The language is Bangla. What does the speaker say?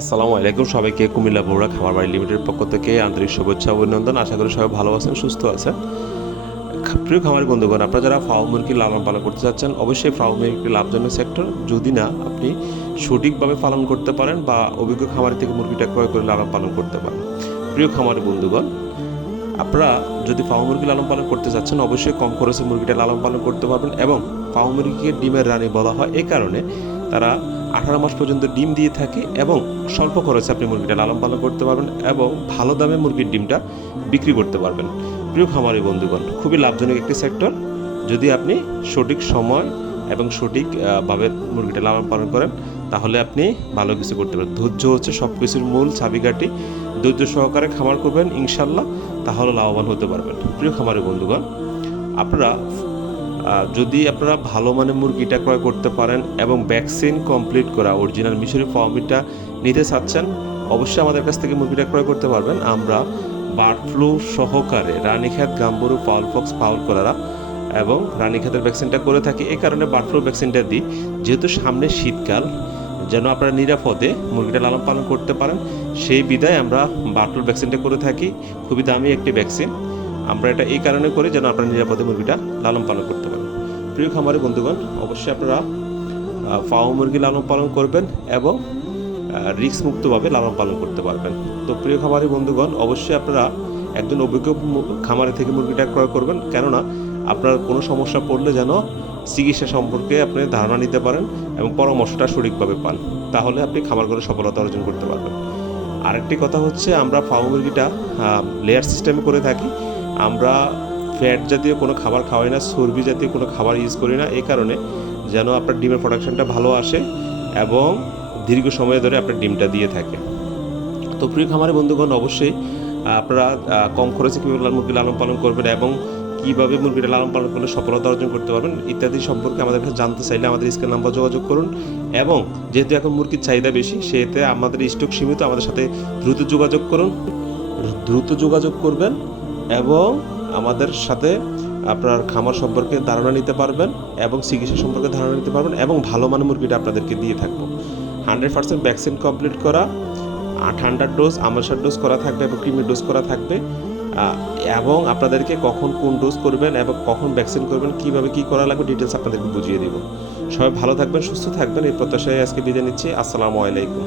আসসালামু আলাইকুম সবাইকে কুমিল্লা বগুড়া খামার বাড়ি লিমিটেডের পক্ষ থেকে আন্তরিক শুভেচ্ছা ও অভিনন্দন। আশা করি সবাই ভালো আছেন, সুস্থ আছেন। প্রিয় খামারি বন্ধুগণ, আপনারা যারা ফার্ম মুরগি লালন পালন করতে চাচ্ছেন, অবশ্যই ফার্ম মুরগি একটি লাভজনক সেক্টর। যদি না আপনি সঠিকভাবে পালন করতে পারেন বা অভিজ্ঞ খামারি থেকে মুরগিটা ক্রয় করে লালন পালন করতে পারেন। প্রিয় খামারি বন্ধুগণ, আপনারা যদি ফার্ম মুরগি লালন পালন করতে চাচ্ছেন, অবশ্যই কম খরচে মুরগিটা লালন পালন করতে পারবেন। এবং ফার্ম মুরগিকে ডিমের রানী বলা হয় এই কারণে তারা 18 মাস পর্যন্ত ডিম দিয়ে থাকে এবং স্বল্প খরচে আপনি মুরগিটা লালন পালন করতে পারবেন এবং ভালো দামে মুরগির ডিমটা বিক্রি করতে পারবেন। প্রিয় খামারি বন্ধুগণ, খুবই লাভজনক একটি সেক্টর। যদি আপনি সঠিক সময় এবং সঠিকভাবে মুরগিটা লালন পালন করেন, তাহলে আপনি ভালো কিছু করতে পারেন। ধৈর্য হচ্ছে সব কিছুর মূল চাবিকাঠি। ধৈর্য সহকারে খামার করবেন, ইনশাল্লাহ তাহলে লাভবান হতে পারবেন। প্রিয় খামারি বন্ধুগণ, আপনারা যদি আপনারা ভালো মানের মুরগিটা ক্রয় করতে পারেন এবং ভ্যাকসিন কমপ্লিট করা অরিজিনাল মিশরি ফার্মিটা নিতে চাচ্ছেন, অবশ্যই আমাদের কাছ থেকে মুরগিটা ক্রয় করতে পারবেন। আমরা বার্ড ফ্লু সহকারে Ranikhet, গাম্বুরু, foul Fox, fowl cholera এবং রানীক্ষেতের ভ্যাকসিনটা করে থাকি। এই কারণে বার্ড ফ্লু ভ্যাকসিনটা দিই, যেহেতু সামনে শীতকাল, যেন আপনারা নিরাপদে মুরগিটা লালন পালন করতে পারেন, সেই বিধায় আমরা বার্ড ফ্লু ভ্যাকসিনটা করে থাকি। খুবই দামি একটি ভ্যাকসিন। আমরা এটা এই কারণে করি যেন আপনারা নিরাপদে মুরগিটা লালন পালন করতে পারেন। প্রিয় খামারি বন্ধুগণ, অবশ্যই আপনারা ফার্ম মুরগি লালন পালন করবেন এবং রিস্ক মুক্তভাবে লালন পালন করতে পারবেন। তো প্রিয় খামারি বন্ধুগণ, অবশ্যই আপনারা একজন অভিজ্ঞ খামারি থেকে মুরগিটা ক্রয় করবেন, কেননা আপনার কোনো সমস্যা পড়লে যেন চিকিৎসা সম্পর্কে আপনি ধারণা নিতে পারেন এবং পরামর্শটা সঠিকভাবে পান, তাহলে আপনি খামার করে সফলতা অর্জন করতে পারবেন। আরেকটি কথা হচ্ছে, আমরা ফার্ম মুরগিটা লেয়ার সিস্টেমে করে থাকি। আমরা ফ্যাট জাতীয় কোনো খাবার খাওয়াই না, চর্বি জাতীয় কোনো খাবার ইউজ করি না, এই কারণে যেন আপনার ডিমের প্রোডাকশনটা ভালো আসে এবং দীর্ঘ সময় ধরে আপনার ডিমটা দিয়ে থাকে। তো প্রিয় খামারি বন্ধুগণ, অবশ্যই আপনারা কম খরচে কীভাবে মুরগি লালন পালন করবেন এবং কীভাবে মুরগিটা লালন পালন করলে সফলতা অর্জন করতে পারবেন ইত্যাদি সম্পর্কে আমাদের কাছে জানতে চাইলে আমাদের স্ক্রিন নাম্বার যোগাযোগ করুন। এবং যেহেতু এখন মুরগির চাহিদা বেশি, সেহেতু আমাদের স্টক সীমিত, আমাদের সাথে দ্রুত যোগাযোগ করুন, দ্রুত যোগাযোগ করবেন এবং আমাদের সাথে আপনার খামার সম্পর্কে ধারণা নিতে পারবেন এবং চিকিৎসা সম্পর্কে ধারণা নিতে পারবেন এবং ভালো মানের মুরগিটা আপনাদেরকে দিয়ে থাকবো। 100% ভ্যাকসিন কমপ্লিট করা, ঠান্ডার ডোজ, আমাশার ডোজ করা থাকবে এবং ক্রিমের ডোজ করা থাকবে। এবং আপনাদেরকে কখন কোন ডোজ করবেন এবং কখন ভ্যাকসিন করবেন, কীভাবে কী করা লাগবে ডিটেলস আপনাদেরকে বুঝিয়ে দেব। সবাই ভালো থাকবেন, সুস্থ থাকবেন, এই প্রত্যাশায় আজকে বিদায় নিচ্ছি। আসসালামু আলাইকুম।